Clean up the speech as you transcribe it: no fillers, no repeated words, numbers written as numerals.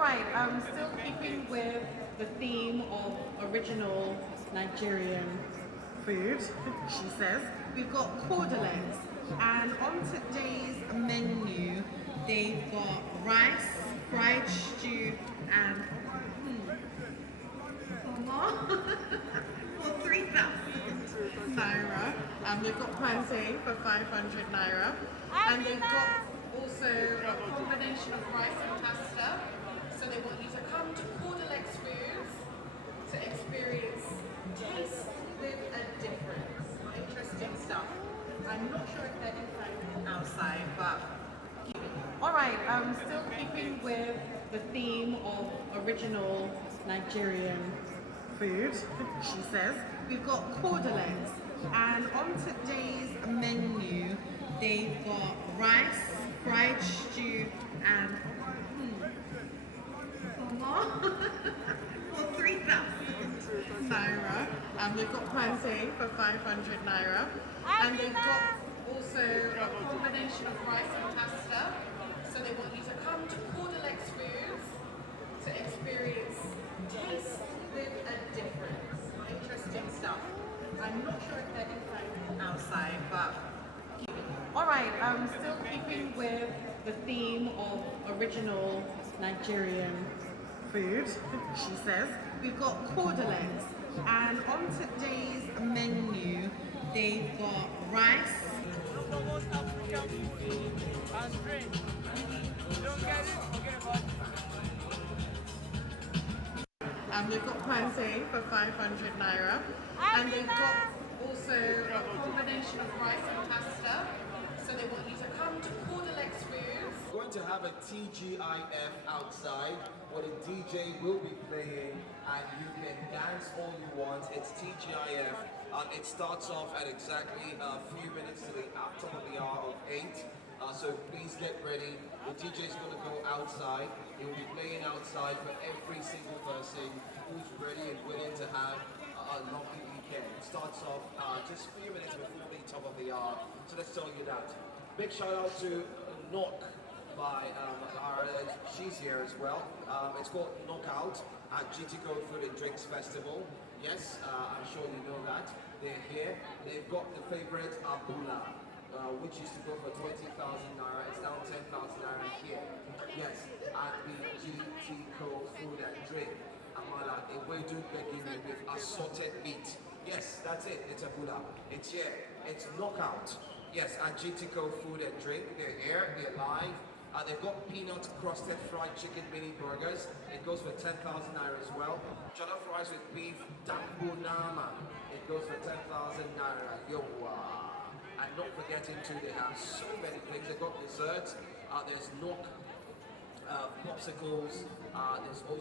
Alright, still keeping with the theme of original Nigerian food, she says. We've got cordelettes, and on today's menu, they've got rice, fried stew, and for 3,000 naira. They've got plantain for 500 naira, and they've got also a combination of rice and pasta. So they want you to come to Cordelex Foods to experience taste with a difference. Interesting stuff. I'm not sure if they're inside or outside, but alright, still keeping with the theme of original Nigerian food, she says. We've got cordelettes, and on today's menu, they've got rice, fried stew, and for 3,000 naira. They've got plantain for 500 naira, and they've got also a combination of rice and pasta. So they want you to come to Cordelex Foods to experience taste with a difference. Interesting stuff. I'm not sure if they're inside or outside, but alright, still keeping with the theme of original Nigerian food, she says. We've got cordelettes, and on today's menu, they've got rice. They've got plantain for 500 naira, and they've got also a combination of rice and pasta. So they want you to come to Cordelex Foods. We're going to have a TGIF outside where the DJ will be playing and you can dance all you want. It's TGIF. It starts off at exactly a few minutes to the top of the hour of 8. So please get ready. The DJ is going to go outside. He will be playing outside for every single person who's ready and willing to have a lovely weekend. It starts off just a few minutes before the top of the hour. So let's tell you that. Big shout out to Knock by she's here as well. It's called Knockout at GTCO Food and Drinks Festival. Yes, I'm sure you know that. They're here. They've got the favorite Abula, which used to go for 20,000 naira. It's now 10,000 naira here. Yes, at the GTCO Food and Drink. Amala, a way to begin with assorted meat. Yes, that's it. It's Abula. It's here. It's Knockout. Yes, at GTCO Food and Drink. They're here. They're live. They've got peanut crusted fried chicken mini burgers. It goes for 10,000 naira as well. Jollof rice with beef dambu nama. It goes for 10,000 naira. Yo, and not forgetting too, they have so many things. They've got desserts. There's knock popsicles. There's also